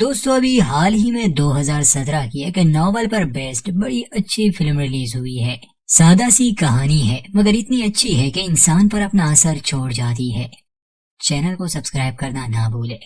दोस्तों अभी हाल ही में 2017 की एक नॉवल पर बेस्ड बड़ी अच्छी फिल्म रिलीज हुई है। सादा सी कहानी है मगर इतनी अच्छी है कि इंसान पर अपना असर छोड़ जाती है। चैनल को सब्सक्राइब करना ना भूले।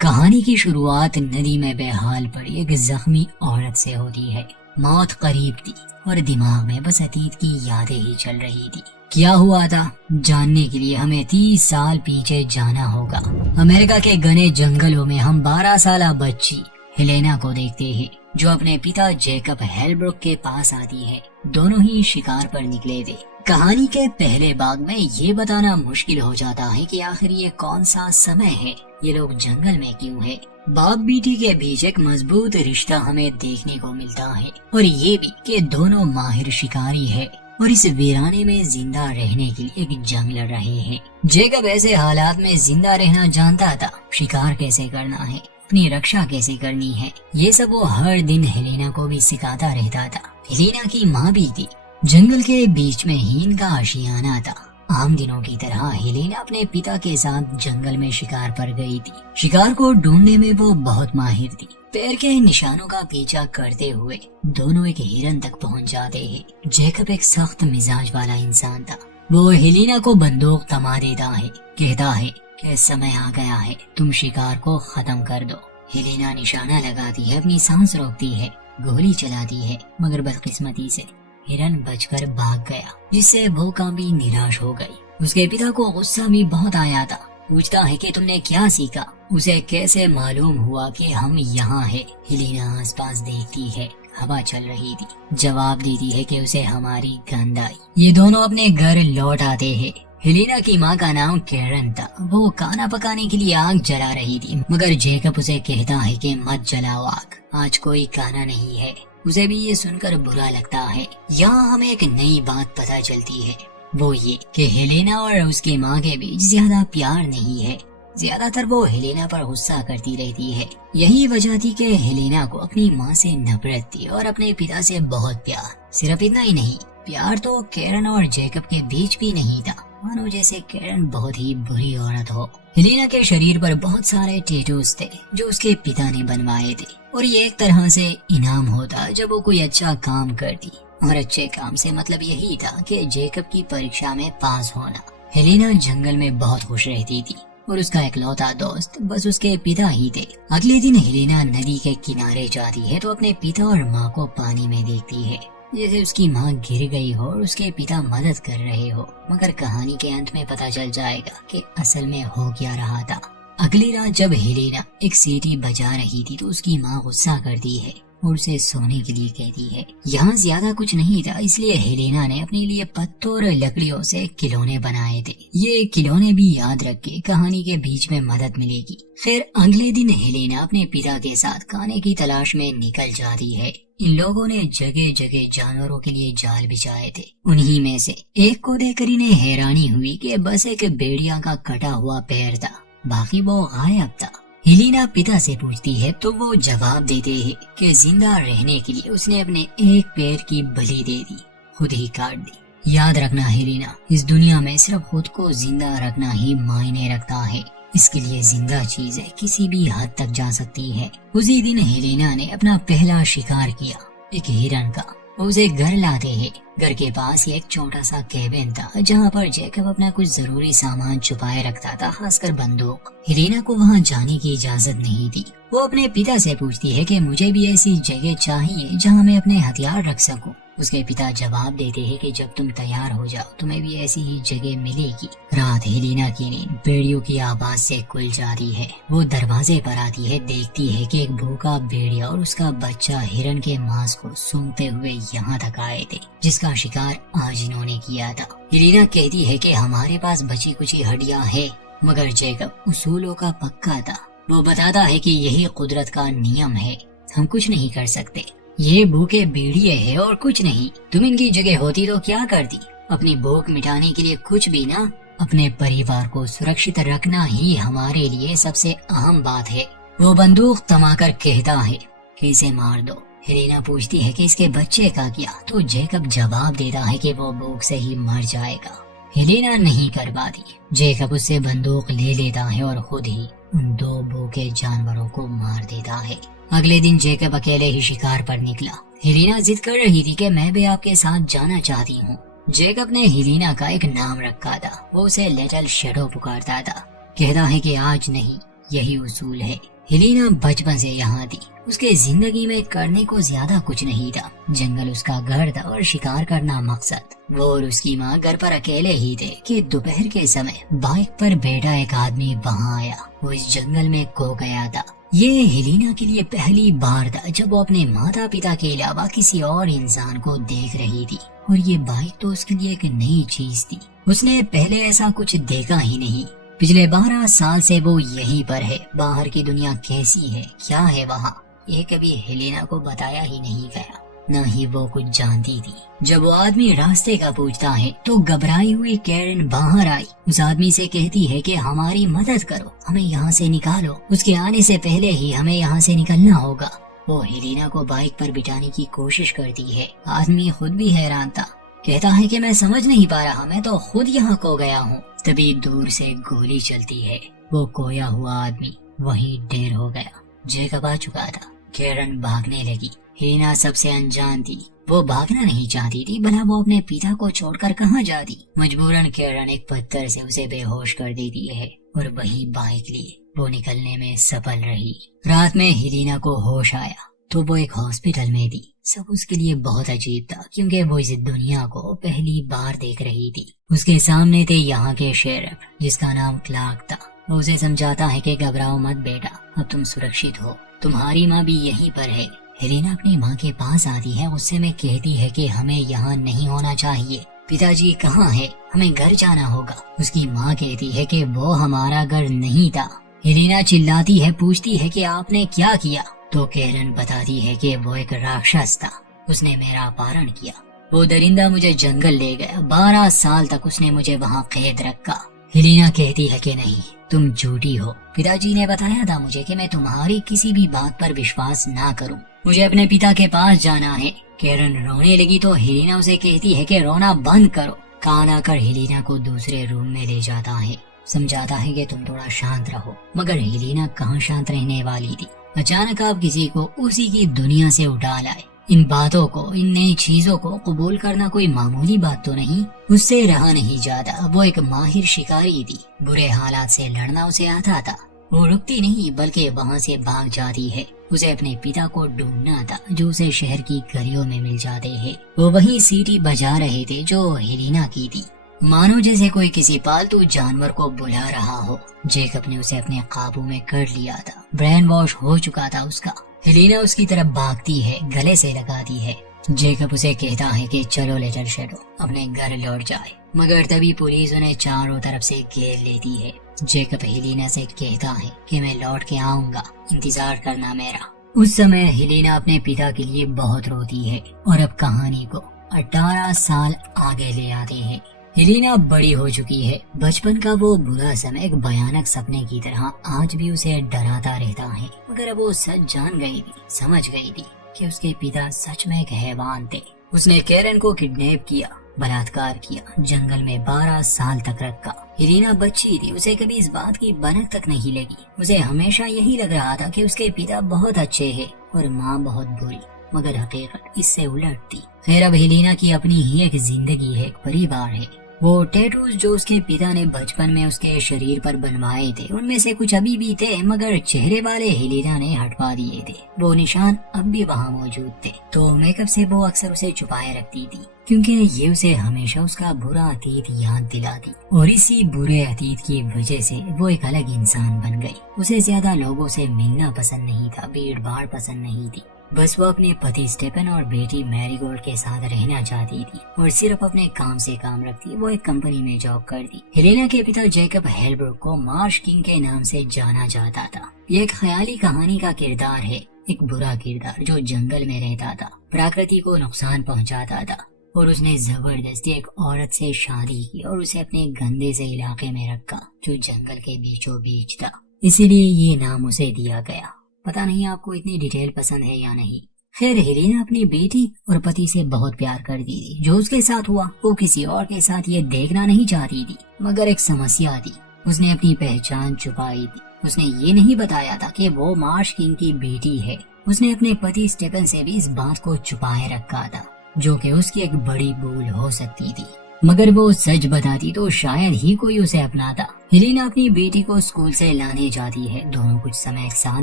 कहानी की शुरुआत नदी में बेहाल पड़ी एक जख्मी औरत से होती है। मौत करीब थी और दिमाग में बस अतीत की यादें ही चल रही थी। क्या हुआ था जानने के लिए हमें 30 साल पीछे जाना होगा। अमेरिका के घने जंगलों में हम 12 साल बच्ची हेलेना को देखते हैं जो अपने पिता जेकब हेलब्रुक के पास आती है। दोनों ही शिकार पर निकले थे। कहानी के पहले भाग में ये बताना मुश्किल हो जाता है कि आखिर ये कौन सा समय है, ये लोग जंगल में क्यों है। बाप बेटी के बीच एक मजबूत रिश्ता हमें देखने को मिलता है और ये भी कि दोनों माहिर शिकारी है और इस वीराने में जिंदा रहने के लिए एक जंग लड़ रहे हैं। जेकब ऐसे हालात में जिंदा रहना जानता था, शिकार कैसे करना है, अपनी रक्षा कैसे करनी है, ये सब वो हर दिन हेलेना को भी सिखाता रहता था। हेलेना की माँ भी थी। जंगल के बीच में ही इनका आशियाना था। आम दिनों की तरह हेलेना अपने पिता के साथ जंगल में शिकार पर गई थी। शिकार को ढूंढने में वो बहुत माहिर थी। पैर के निशानों का पीछा करते हुए दोनों एक हिरन तक पहुंच जाते हैं। जेकब एक सख्त मिजाज वाला इंसान था। वो हेलेना को बंदूक थमा देता है, कहता है कि समय आ गया है, तुम शिकार को खत्म कर दो। हेलेना निशाना लगाती है, अपनी सांस रोकती है, गोली चलाती है मगर बदकिस्मती से हिरन बचकर भाग गया, जिससे वो काफी निराश हो गई। उसके पिता को गुस्सा भी बहुत आया था। पूछता है कि तुमने क्या सीखा। उसे कैसे मालूम हुआ कि हम यहाँ हैं। हेलेना आसपास देखती है, हवा चल रही थी। जवाब देती है कि उसे हमारी गंध आई। ये दोनों अपने घर लौट आते हैं। हेलेना की माँ का नाम कैरन था। वो खाना पकाने के लिए आग जला रही थी मगर जेकब उसे कहता है कि मत जलाओ आग, आज कोई खाना नहीं है। उसे भी ये सुनकर बुरा लगता है। यहाँ हमें एक नई बात पता चलती है, वो ये कि हेलेना और उसकी माँ के बीच ज्यादा प्यार नहीं है। ज्यादातर वो हेलेना पर गुस्सा करती रहती है। यही वजह थी कि हेलेना को अपनी माँ से नफरत थी और अपने पिता से बहुत प्यार। सिर्फ इतना ही नहीं, प्यार तो कैरन और जेकब के बीच भी नहीं था, मानो जैसे कैरन बहुत ही बुरी औरत हो। हेलेना के शरीर पर बहुत सारे टैटूज थे जो उसके पिता ने बनवाए थे और ये एक तरह से इनाम होता जब वो कोई अच्छा काम करती। और अच्छे काम से मतलब यही था कि जेकब की परीक्षा में पास होना। हेलेना जंगल में बहुत खुश रहती थी और उसका इकलौता दोस्त बस उसके पिता ही थे। अगले दिन हेलेना नदी के किनारे जाती है तो अपने पिता और माँ को पानी में देखती है, जैसे उसकी माँ गिर गई हो और उसके पिता मदद कर रहे हो। मगर कहानी के अंत में पता चल जाएगा कि असल में हो क्या रहा था। अगली रात जब हेलेना एक सीटी बजा रही थी तो उसकी माँ गुस्सा करती है और उसे सोने के लिए कहती है। यहाँ ज्यादा कुछ नहीं था, इसलिए हेलेना ने अपने लिए पत्थर और लकड़ियों से खिलौने बनाए थे। ये खिलौने भी याद रख के कहानी के बीच में मदद मिलेगी। फिर अगले दिन हेलेना अपने पिता के साथ खाने की तलाश में निकल जाती है। इन लोगों ने जगह जगह जानवरों के लिए जाल बिछाए थे। उन्हीं में से एक को देखकर इन्हें हैरानी हुई कि बस एक भेड़िया का कटा हुआ पैर था, बाकी वो गायब था। हेलेना पिता से पूछती है तो वो जवाब देते हैं कि जिंदा रहने के लिए उसने अपने एक पैर की बलि दे दी, खुद ही काट दी। याद रखना हेलेना, इस दुनिया में सिर्फ खुद को जिंदा रखना ही मायने रखता है। इसके लिए जिंदा चीजें किसी भी हद तक जा सकती है। उसी दिन हेलेना ने अपना पहला शिकार किया, एक हिरन का। उसे घर लाते हैं। घर के पास ही एक छोटा सा केबिन था जहाँ पर जेकब अपना कुछ जरूरी सामान छुपाए रखता था, खासकर बंदूक। हेलेना को वहाँ जाने की इजाजत नहीं थी। वो अपने पिता से पूछती है कि मुझे भी ऐसी जगह चाहिए जहाँ मैं अपने हथियार रख सकूं। उसके पिता जवाब देते हैं कि जब तुम तैयार हो जाओ तुम्हें भी ऐसी ही जगह मिलेगी। रात हेलेना की नींद भेड़ियों की आवाज से खुल जाती है। वो दरवाजे पर आती है, देखती है कि एक भूखा भेड़िया और उसका बच्चा हिरन के मांस को सूंघते हुए यहाँ तक आए थे, जिसका शिकार आज इन्होंने किया था। हेलेना कहती है कि हमारे पास बची कुछ हड्डियां है, मगर जेकब उसूलों का पक्का था। वो बताता है कि यही कुदरत का नियम है, हम कुछ नहीं कर सकते। ये भूखे भेड़िए है और कुछ नहीं। तुम इनकी जगह होती तो क्या करती? अपनी भूख मिटाने के लिए कुछ भी ना। अपने परिवार को सुरक्षित रखना ही हमारे लिए सबसे अहम बात है। वो बंदूक थमाकर कहता है कि इसे मार दो। हेलेना पूछती है कि इसके बच्चे का क्या, तो जेकब जवाब देता है कि वो भूख से ही मर जाएगा। हेलेना नहीं कर पाती। जेकब उससे बंदूक ले लेता है और खुद ही उन 2 भूखे जानवरों को मार देता है। अगले दिन जेकब अकेले ही शिकार पर निकला। हेलेना जिद कर रही थी कि मैं भी आपके साथ जाना चाहती हूँ। जेकब ने हेलेना का एक नाम रखा था, वो उसे लिटिल शैडो पुकारता था। कहता है कि आज नहीं, यही उसूल है। हेलेना बचपन से यहाँ थी, उसके जिंदगी में करने को ज्यादा कुछ नहीं था। जंगल उसका घर था और शिकार करना मकसद। वो और उसकी माँ घर पर अकेले ही थे कि दोपहर के समय बाइक पर बैठा एक आदमी वहाँ आया। वो इस जंगल में खो गया था। ये हेलेना के लिए पहली बार था जब वो अपने माता पिता के अलावा किसी और इंसान को देख रही थी, और ये बाइक तो उसके लिए एक नई चीज थी। उसने पहले ऐसा कुछ देखा ही नहीं। पिछले 12 साल से वो यहीं पर है। बाहर की दुनिया कैसी है, क्या है वहाँ, ये कभी हेलेना को बताया ही नहीं गया, न ही वो कुछ जानती थी। जब वो आदमी रास्ते का पूछता है तो घबराई हुई कैरन बाहर आई। उस आदमी से कहती है कि हमारी मदद करो, हमें यहाँ से निकालो, उसके आने से पहले ही हमें यहाँ से निकलना होगा। वो हेलेना को बाइक पर बिठाने की कोशिश करती है। आदमी खुद भी हैरान था। कहता है कि मैं समझ नहीं पा रहा, मैं तो खुद यहाँ खो गया हूँ। तभी दूर से गोली चलती है। वो खोया हुआ आदमी वहीं ढेर हो गया। जेकब आ चुका था। कैरन भागने लगी। हेलेना सबसे अनजान थी। वो भागना नहीं चाहती थी, भला वो अपने पिता को छोड़कर कहाँ जाती। मजबूरन कैरन एक पत्थर से उसे बेहोश कर देती है और वही बाइक लिए वो निकलने में सफल रही। रात में हेलेना को होश आया तो वो एक हॉस्पिटल में थी। सब उसके लिए बहुत अजीब था, क्योंकि वो इस दुनिया को पहली बार देख रही थी। उसके सामने थे यहाँ के शेरिफ, जिसका नाम क्लार्क था। वो उसे समझाता है कि घबराओ मत बेटा, अब तुम सुरक्षित हो, तुम्हारी माँ भी यहीं पर है। हेलेना अपनी माँ के पास आती है। उससे में कहती है कि हमें यहाँ नहीं होना चाहिए। पिताजी कहाँ है, हमें घर जाना होगा। उसकी माँ कहती है कि वो हमारा घर नहीं था। हेलेना चिल्लाती है, पूछती है कि आपने क्या किया। तो कैरन बताती है कि वो एक राक्षस था, उसने मेरा अपहरण किया। वो दरिंदा मुझे जंगल ले गया। 12 साल तक उसने मुझे वहाँ कैद रखा। हेलेना कहती है कि नहीं, तुम झूठी हो। पिताजी ने बताया था मुझे कि मैं तुम्हारी किसी भी बात पर विश्वास ना करूं। मुझे अपने पिता के पास जाना है। कैरन रोने लगी तो हेलेना उसे कहती है कि रोना बंद करो। कान आकर हेलेना को दूसरे रूम में ले जाता है। समझाता है कि तुम थोड़ा शांत रहो। मगर हेलेना कहाँ शांत रहने वाली थी। अचानक आप किसी को उसी की दुनिया से उठा लाए। इन बातों को, इन नई चीजों को कबूल करना कोई मामूली बात तो नहीं। उससे रहा नहीं जाता। वो एक माहिर शिकारी थी। बुरे हालात से लड़ना उसे आता था। वो रुकती नहीं बल्कि वहाँ से भाग जाती है। उसे अपने पिता को ढूंढना था, जो उसे शहर की गलियों में मिल जाते हैं। वो वही सीटी बजा रहे थे जो हेलेना की थी, मानो जैसे कोई किसी पालतू जानवर को बुला रहा हो। जेकब ने उसे अपने काबू में कर लिया था। ब्रेन वॉश हो चुका था उसका। हेलेना उसकी तरफ भागती है, गले से लगाती है। जेकब उसे कहता है कि चलो लिटिल शैडो, अपने घर लौट जाए। मगर तभी पुलिस उन्हें चारों तरफ से घेर लेती है। जेकब हेलेना से कहता है कि मैं लौट के आऊंगा, इंतजार करना मेरा। उस समय हेलेना अपने पिता के लिए बहुत रोती है। और अब कहानी को 18 साल आगे ले आते हैं। हेलेना बड़ी हो चुकी है। बचपन का वो बुरा समय एक भयानक सपने की तरह आज भी उसे डराता रहता है। मगर अब वो सच जान गई थी, समझ गई थी कि उसके पिता सच में एक हैवान थे। उसने कैरन को किडनैप किया, बलात्कार किया, जंगल में 12 साल तक रखा। हेलेना बच्ची थी, उसे कभी इस बात की भनक तक नहीं लगी। उसे हमेशा यही लग रहा था कि उसके पिता बहुत अच्छे हैं और माँ बहुत बुरी। मगर हकीकत इससे उलट थी। खैर, अब हेलेना की अपनी ही एक जिंदगी है, एक परिवार है। वो टैटूज जो उसके पिता ने बचपन में उसके शरीर पर बनवाए थे, उनमें से कुछ अभी भी थे, मगर चेहरे वाले हेलेना ने हटवा दिए थे। वो निशान अब भी वहाँ मौजूद थे। तो मेकअप से वो अक्सर उसे छुपाए रखती थी, क्योंकि ये उसे हमेशा उसका बुरा अतीत याद दिलाती। और इसी बुरे अतीत की वजह से वो एक अलग इंसान बन गई। उसे ज्यादा लोगों से मिलना पसंद नहीं था, भीड़ भाड़ पसंद नहीं थी। बस वो अपने पति स्टेफन और बेटी मैरीगोल्ड के साथ रहना चाहती थी और सिर्फ अपने काम से काम रखती। वो एक कंपनी में जॉब करती। हेलेना के पिता जेकब हेलब्रुक को मार्श किंग के नाम से जाना जाता था। ये एक ख्याली कहानी का किरदार है, एक बुरा किरदार जो जंगल में रहता था, प्रकृति को नुकसान पहुंचाता था। और उसने जबरदस्ती एक औरत से शादी की और उसे अपने गंदे से इलाके में रखा जो जंगल के बीचों बीच था। इसीलिए ये नाम उसे दिया गया। पता नहीं आपको इतनी डिटेल पसंद है या नहीं। खैर, हेलेना अपनी बेटी और पति से बहुत प्यार करती थी। जो उसके साथ हुआ वो किसी और के साथ ये देखना नहीं चाहती थी। मगर एक समस्या थी, उसने अपनी पहचान छुपाई थी। उसने ये नहीं बताया था कि वो मार्श किंग की बेटी है। उसने अपने पति स्टेफन से भी इस बात को छुपाए रखा था, जो कि उसकी एक बड़ी भूल हो सकती थी। मगर वो सच बताती तो शायद ही कोई उसे अपनाता। हेलेना अपनी बेटी को स्कूल से लाने जाती है। दोनों कुछ समय एक साथ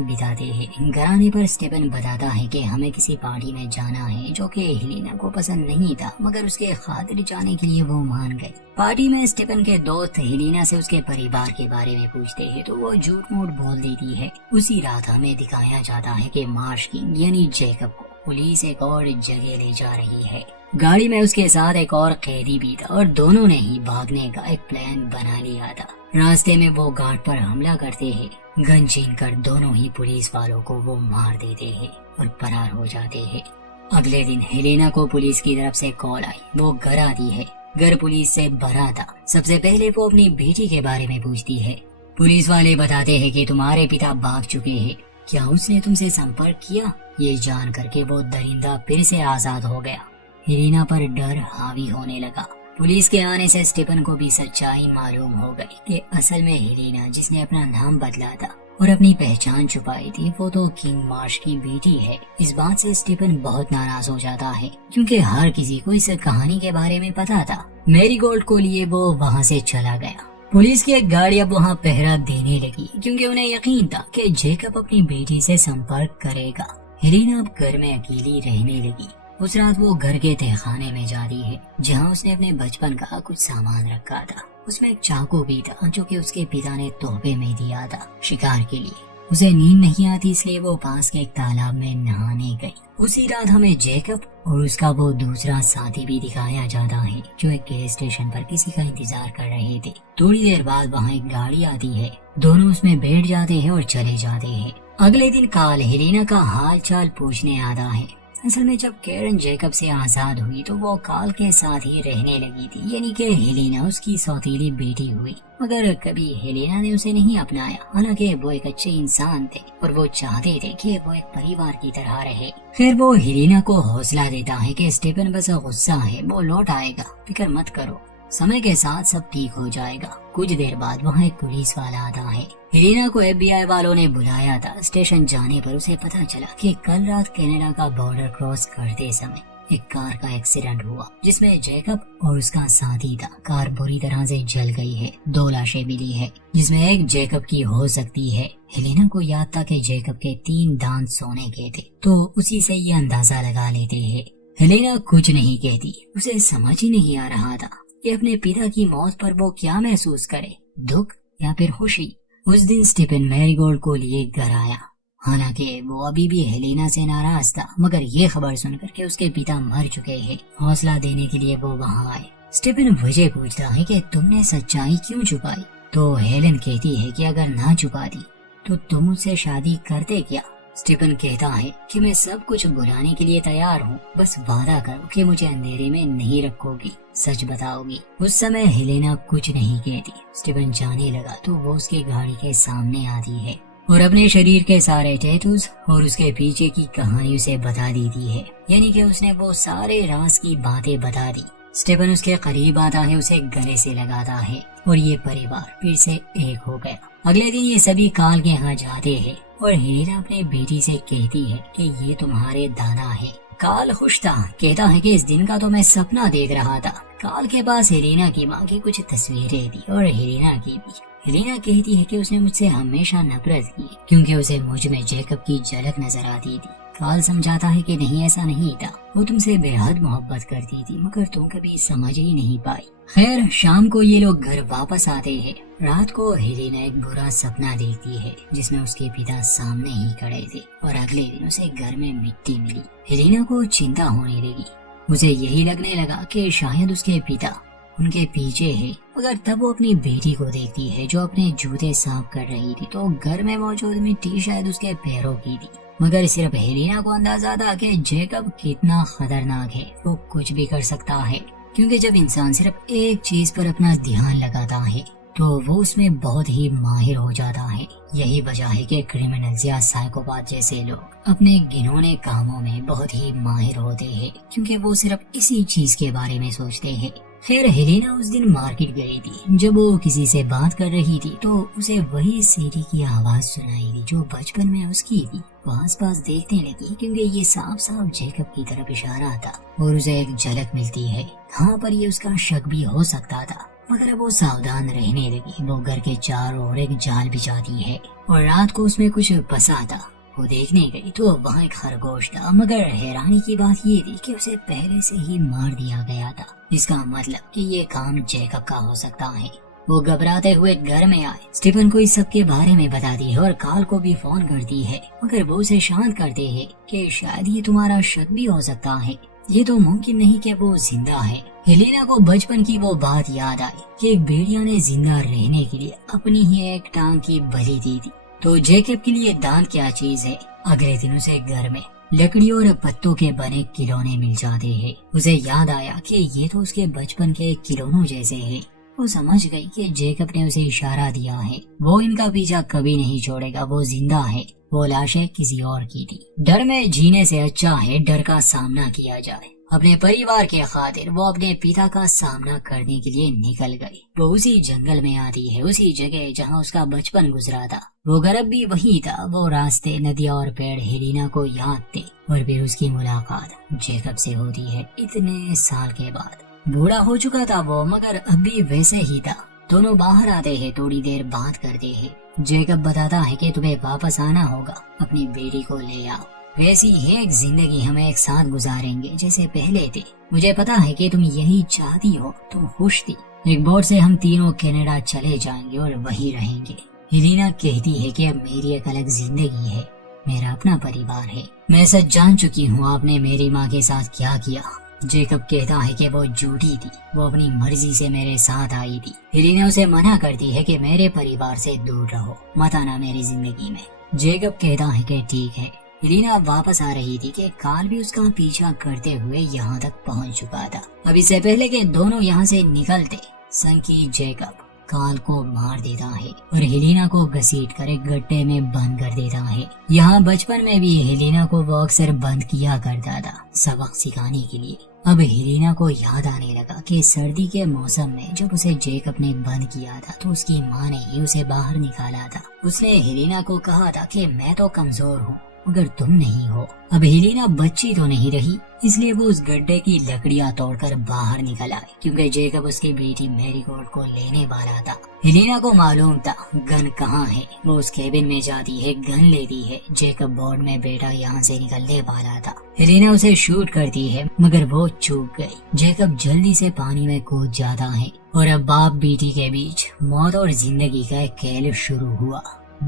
बिताते हैं। घर आने पर स्टेफन बताता है कि हमें किसी पार्टी में जाना है, जो कि हेलेना को पसंद नहीं था, मगर उसके खातिर जाने के लिए वो मान गई। पार्टी में स्टेफन के दोस्त हेलेना से उसके परिवार के बारे में पूछते हैं तो वो झूठ मूठ बोल देती है। उसी रात हमें दिखाया जाता है कि मार्श किंग यानी जैकब को पुलिस एक और जगह ले जा रही है। गाड़ी में उसके साथ एक और कैदी भी था और दोनों ने ही भागने का एक प्लान बना लिया था। रास्ते में वो गार्ड पर हमला करते हैं। गन छीनकर दोनों ही पुलिस वालों को वो मार देते हैं और फरार हो जाते हैं। अगले दिन हेलेना को पुलिस की तरफ से कॉल आई। वो घर आती है। घर पुलिस से भरा था। सबसे पहले वो अपनी बेटी के बारे में पूछती है। पुलिस वाले बताते हैं कि तुम्हारे पिता भाग चुके हैं, क्या उसने तुमसे संपर्क किया? ये जान करके वो दरिंदा फिर से आजाद हो गया। हेलेना पर डर हावी होने लगा। पुलिस के आने से स्टेफन को भी सच्चाई मालूम हो गई कि असल में हेलेना, जिसने अपना नाम बदला था और अपनी पहचान छुपाई थी, वो तो किंग मार्श की बेटी है। इस बात से स्टेफन बहुत नाराज हो जाता है, क्योंकि हर किसी को इस कहानी के बारे में पता था। मैरीगोल्ड को लिए वो वहाँ से चला गया। पुलिस की एक गाड़ी अब वहाँ पहरा देने लगी, क्योंकि उन्हें यकीन था कि जैकब अपनी बेटी से संपर्क करेगा। हेलेना अब घर में अकेली रहने लगी। उस रात वो घर के तहखाने में जाती है, जहाँ उसने अपने बचपन का कुछ सामान रखा था। उसमें एक चाकू भी था, जो कि उसके पिता ने तोहफे में दिया था शिकार के लिए। उसे नींद नहीं आती, इसलिए वो पास के एक तालाब में नहाने गई। उसी रात हमें जैकब और उसका वो दूसरा साथी भी दिखाया जाता है, जो एक गैस स्टेशन पर किसी का इंतजार कर रहे थे। थोड़ी देर बाद वहाँ एक गाड़ी आती है। दोनों उसमें बैठ जाते हैं और चले जाते हैं। अगले दिन काल हेलेना का हाल चाल पूछने आता है। असल में जब कैरन जैकब से आजाद हुई तो वो काल के साथ ही रहने लगी थी, यानी कि हेलेना उसकी सौतेली बेटी हुई। मगर कभी हेलेना ने उसे नहीं अपनाया। हालांकि वो एक अच्छे इंसान थे और वो चाहते थे कि वो एक परिवार की तरह रहे। फिर वो हेलेना को हौसला देता है कि स्टेफन बस गुस्सा है, वो लौट आएगा, फिक्र मत करो, समय के साथ सब ठीक हो जाएगा। कुछ देर बाद वहाँ एक पुलिस वाला आता है। हेलेना को FBI वालों ने बुलाया था। स्टेशन जाने पर उसे पता चला कि कल रात कनाडा का बॉर्डर क्रॉस करते समय एक कार का एक्सीडेंट हुआ, जिसमें जैकब और उसका साथी था। कार बुरी तरह से जल गई है। 2 लाशें मिली है, जिसमें एक जैकब की हो सकती है। हेलेना को याद था कि जैकब के 3 दांत सोने के थे, तो उसी से ये अंदाजा लगा लेते हैं। हेलेना कुछ नहीं कहती। उसे समझ ही नहीं आ रहा था कि अपने पिता की मौत पर वो क्या महसूस करे, दुख या फिर खुशी। उस दिन स्टीफन मैरीगोल्ड को लिए घर आया। हालांकि वो अभी भी हेलेना से नाराज था, मगर ये खबर सुनकर के उसके पिता मर चुके हैं, हौसला देने के लिए वो वहाँ आए। स्टीफन वजह पूछता है कि तुमने सच्चाई क्यों छुपाई? तो हेलेन कहती है कि अगर ना छुपाती तो तुम मुझसे शादी करते क्या? स्टीफन कहता है कि मैं सब कुछ बुलाने के लिए तैयार हूँ, बस वादा करो कि मुझे अंधेरे में नहीं रखोगी, सच बताओगी। उस समय हेलेना कुछ नहीं कहती। स्टीफन जाने लगा तो वो उसके गाड़ी के सामने आती है और अपने शरीर के सारे टैटूज और उसके पीछे की कहानी उसे बता देती है, यानी कि उसने वो सारे राज की बातें बता दी। स्टीफन उसके करीब आता है, उसे गले से लगाता है और ये परिवार फिर से एक हो गया। अगले दिन ये सभी काल के यहाँ जाते हैं और हेलेना अपने बेटी से कहती है कि ये तुम्हारे दादा है। काल खुश था, कहता है कि इस दिन का तो मैं सपना देख रहा था। काल के पास हेलेना की माँ की कुछ तस्वीरें थी और हेलेना की भी। हेलेना कहती है कि उसने मुझसे हमेशा नफरत की क्योंकि उसे मुझ में जैकब की झलक नजर आती थी। काल समझाता है कि नहीं, ऐसा नहीं था, वो तुमसे बेहद मोहब्बत करती थी, मगर तुम कभी समझ ही नहीं पाई। खैर, शाम को ये लोग घर वापस आते हैं। रात को हेलेना एक बुरा सपना देखती है जिसमें उसके पिता सामने ही खड़े थे और अगले दिन उसे घर में मिट्टी मिली। हेलेना को चिंता होने लगी। उसे यही लगने लगा कि शायद उसके पिता उनके पीछे है, मगर तब वो अपनी बेटी को देखती है जो अपने जूते साफ कर रही थी, तो घर में मौजूद मिट्टी शायद उसके पैरों की थी। मगर सिर्फ हेलेना को अंदाजा था कि जैकब कितना खतरनाक है, वो कुछ भी कर सकता है, क्योंकि जब इंसान सिर्फ एक चीज पर अपना ध्यान लगाता है तो वो उसमें बहुत ही माहिर हो जाता है। यही वजह है कि क्रिमिनल्स या साइकोपाथ जैसे लोग अपने घिनौने कामों में बहुत ही माहिर होते हैं, क्योंकि वो सिर्फ इसी चीज के बारे में सोचते हैं। फिर हेलेना उस दिन मार्केट गई थी। जब वो किसी से बात कर रही थी तो उसे वही सीढ़ी की आवाज सुनाई दी जो बचपन में उसकी थी। वो आसपास देखने लगी क्योंकि ये साफ साफ जेकब की तरफ इशारा था और उसे एक झलक मिलती है। हाँ, पर ये उसका शक भी हो सकता था, मगर अब वो सावधान रहने लगी। वो घर के चारों ओर एक जाल बिछाती है और रात को उसमें कुछ फंसा था। वो देखने गई तो वहाँ एक खरगोश था, मगर हैरानी की बात ये थी कि उसे पहले से ही मार दिया गया था। इसका मतलब कि ये काम जेकब का हो सकता है। वो घबराते हुए घर में आए, स्टीफन को इस सब के बारे में बताती है और कार्ल को भी फोन करती है, मगर वो उसे शांत करते हैं कि शायद ये तुम्हारा शक भी हो सकता है, ये तो मुमकिन नहीं कि वो जिंदा है। हेलेना को बचपन की वो बात याद आई कि एक भेड़िया ने जिंदा रहने के लिए अपनी ही एक टांग की बलि दी थी। तो जेकब के लिए दान क्या चीज है। अगले दिन उसे घर में लकड़ी और पत्तों के बने खिलौने मिल जाते हैं। उसे याद आया कि ये तो उसके बचपन के खिलौनों जैसे हैं। वो समझ गई कि जेकब ने उसे इशारा दिया है, वो इनका पीछा कभी नहीं छोड़ेगा, वो जिंदा है, वो लाशें किसी और की थी। डर में जीने से अच्छा है डर का सामना किया जाए। अपने परिवार के खातिर वो अपने पिता का सामना करने के लिए निकल गई। वो उसी जंगल में आती है, उसी जगह जहाँ उसका बचपन गुजरा था। वो घर भी वही था। वो रास्ते, नदियाँ और पेड़ हेलेना को याद थे। और फिर उसकी मुलाकात जेकब से होती है इतने साल के बाद। बूढ़ा हो चुका था वो, मगर अब भी वैसे ही था। दोनों बाहर आते हैं, थोड़ी देर बात करते हैं। जेकब बताता है कि तुम्हें वापस आना होगा, अपनी बेटी को ले आओ। वैसी ही एक जिंदगी हम एक साथ गुजारेंगे जैसे पहले थे। मुझे पता है कि तुम यही चाहती हो, तुम खुश थी। एक बोट से हम तीनों कनाडा चले जाएंगे और वहीं रहेंगे। हेलेना कहती है कि अब मेरी एक अलग जिंदगी है, मेरा अपना परिवार है। मैं सच जान चुकी हूँ आपने मेरी माँ के साथ क्या किया। जेकब कहता है कि वो झूठी थी, वो अपनी मर्जी से मेरे साथ आई थी। हेलेना उसे मना करती है कि मेरे परिवार से दूर रहो, मत आना मेरी जिंदगी में। जेकब कहता है कि ठीक है। हेलेना वापस आ रही थी कि कार्ल भी उसका पीछा करते हुए यहाँ तक पहुँच चुका था। अब इससे पहले कि दोनों यहाँ से निकलते, संकी जेकब कार्ल को मार देता है और हेलेना को घसीटकर एक गड्ढे में बंद कर देता है। यहाँ बचपन में भी हेलेना को वो अक्सर बंद किया करता था, सबक सिखाने के लिए। अब हेलेना को याद आने लगा कि सर्दी के मौसम में जब उसे जेकब ने बंद किया था तो उसकी माँ ने ही उसे बाहर निकाला था। उसने हेलेना को कहा था कि मैं तो कमजोर हूँ मगर तुम नहीं हो। अब हेलेना बच्ची तो नहीं रही, इसलिए वो उस गड्ढे की लकड़ियां तोड़कर बाहर निकल आए, क्योंकि जेकब उसकी बेटी मैरीगोल्ड को लेने वाला था। हेलेना को मालूम था गन कहाँ है। वो उस केबिन में जाती है, गन लेती है। जेकब बोर्ड में बैठा यहाँ से निकलने वाला था। हेलेना उसे शूट करती है, मगर वो चूक गई। जेकब जल्दी से पानी में कूद जाता है और अब बाप बेटी के बीच मौत और जिंदगी का एक खेल शुरू हुआ।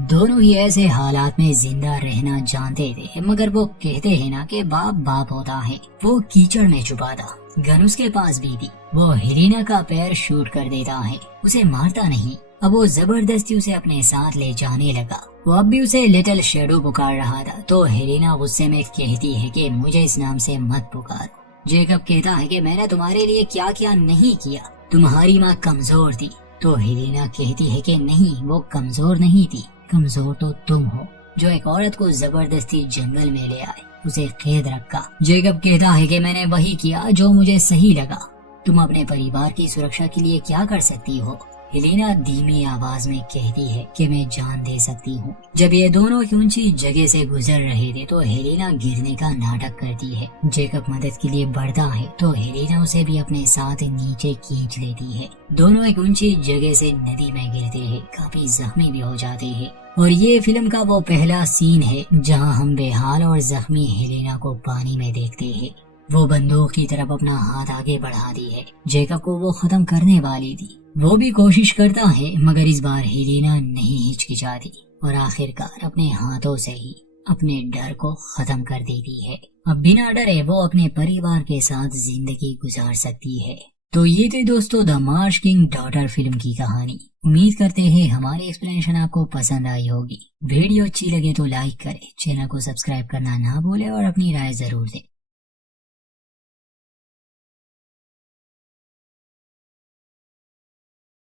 दोनों ही ऐसे हालात में जिंदा रहना जानते थे, मगर वो कहते हैं ना कि बाप बाप होता है। वो कीचड़ में छुपा था, गन उसके पास भी थी। वो हेलेना का पैर शूट कर देता है, उसे मारता नहीं। अब वो जबरदस्ती उसे अपने साथ ले जाने लगा। वो अब भी उसे लिटिल शैडो पुकार रहा था, तो हेलेना गुस्से में कहती है कि मुझे इस नाम से मत पुकार। जेकब कहता है कि मैंने तुम्हारे लिए क्या क्या नहीं किया, तुम्हारी माँ कमजोर थी। तो हेलेना कहती है कि नहीं, वो कमजोर नहीं थी, कमजोर तो तुम हो जो एक औरत को जबरदस्ती जंगल में ले आए, उसे कैद रखा। जेकब कहता है कि मैंने वही किया जो मुझे सही लगा। तुम अपने परिवार की सुरक्षा के लिए क्या कर सकती हो? हेलेना धीमी आवाज में कहती है कि मैं जान दे सकती हूँ। जब ये दोनों एक ऊंची जगह से गुजर रहे थे तो हेलेना गिरने का नाटक करती है। जेकब मदद के लिए बढ़ता है तो हेलेना उसे भी अपने साथ नीचे खींच लेती है। दोनों एक ऊंची जगह से नदी में गिरते हैं, काफी जख्मी भी हो जाते हैं। और ये फिल्म का वो पहला सीन है जहाँ हम बेहाल और जख्मी हेलेना को पानी में देखते हैं। वो बंदूक की तरफ अपना हाथ आगे बढ़ाती है। जेकब को वो खत्म करने वाली थी। वो भी कोशिश करता है, मगर इस बार हेलेना नहीं हिचकिचाती और आखिरकार अपने हाथों से ही अपने डर को खत्म कर देती है। अब बिना डरे वो अपने परिवार के साथ जिंदगी गुजार सकती है। तो ये थी दोस्तों the Marsh king daughter film की कहानी। उम्मीद करते हैं हमारी एक्सप्लेनेशन आपको पसंद आई होगी। वीडियो अच्छी लगे तो लाइक करें, चैनल को सब्सक्राइब करना ना भूले और अपनी राय जरूर दें।